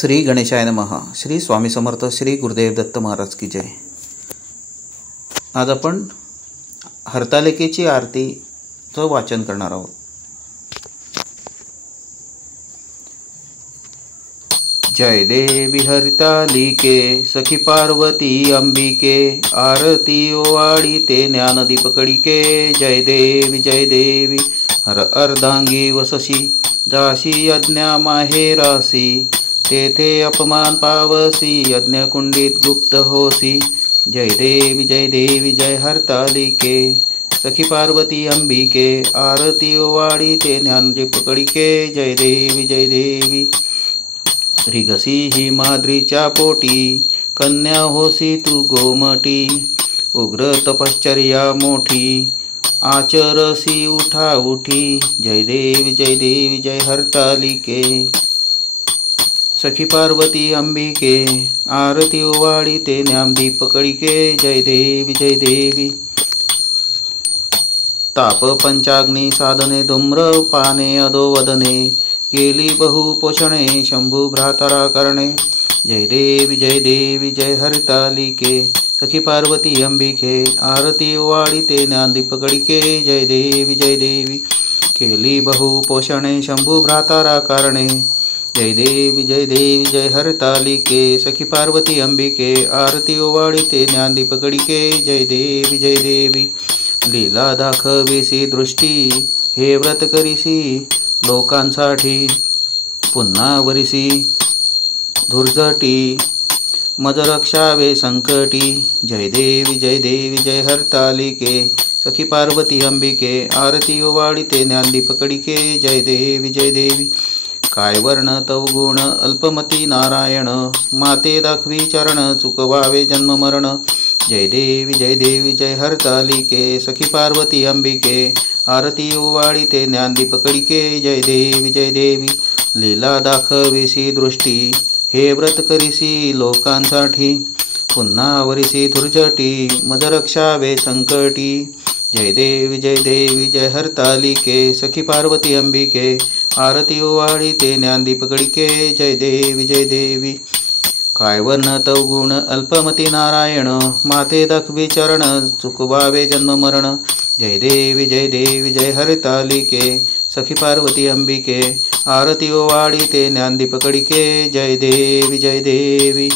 श्री गणेशाय नमः. श्री स्वामी समर्थ. श्री गुरुदेव दत्त महाराज की जय. आज आपण हरतालिकेची आरतीचं वाचन करणार आहोत. जय देवी हरतालिके सखी पार्वती अंबिके, आरती ओवाळी ते ज्ञानदीप कडिके. जय देवी हर अर्धांगी वससी, जाशी यज्ञा माहेरासी, तेथे अपमान पावसी, यज्ञ कुंडीत गुप्त होसी. जय देवी जय हरतालिके सखी पार्वती अंबिके, आरती ओवाळी ते ज्ञानदीप कडिके. जय देवी रिगसी ही माद्रीच्या पोटी, कन्या होसी तू गोमटी. उग्र तपश्चर्या मोठी, आचरसी उठा उठी. जय देवी जय हरतालिके सखी पार्वती अंबिके, आरती ओवाळी ते ज्ञानदीप कडिके. जय देवी ताप पंचाग्नी साधने, धूम्रपाने अधोवदने, केली बहुपोषणे शंभू भ्रातरा करणे. जय देवी जय हरतालिके सखी पार्वती अंबिके, आरती ओवाळी ते ज्ञानदीप कडिके. जय देवी केली बहुपोषणे शंभू भ्रातरा करणे. जय देवी जय हरतालिके सखी पार्वती अंबिके, आरती ओवाळी ते ज्ञानदीप कडिके. जय देवी लीला दाखविसी दृष्टी, हे व्रत करीसी लोकांसाठी. पुन्हा वरिसी धुर्जटी, मज रक्षावे संकटी. जय देवी जय हरतालिके सखी पार्वती अंबिके, आरती ओवाळी ते ज्ञानदीप कडिके. जय देवी काय वर्ण तव गुण अल्पमती नारायण, माते दाखवी चरण चुकवावे जन्म मरण. जय देवी जय हरतालिके सखी पार्वती अंबिके, आरती ओवाळी ते ज्ञानदीप कडिके. जय देवी लीला दाखविसी दृष्टी, हे व्रत करीसी लोकांसाठी. पुन्हा वरिसी धुर्जटी, मज रक्षावे संकटी. जय देवी जय हरतालिके सखी पार्वती अंबिके, आरती ओवाळी ते ज्ञानदीप कडिके. जय देवी काय वर्ण तव गुण अल्पमती नारायण, माते दाखवी चरण चुकवावे जन्म मरण. जय देवी जय हरतालिके सखी पार्वती अंबिके, आरती ओवाळी ते ज्ञानदीप कडिके. जय देवी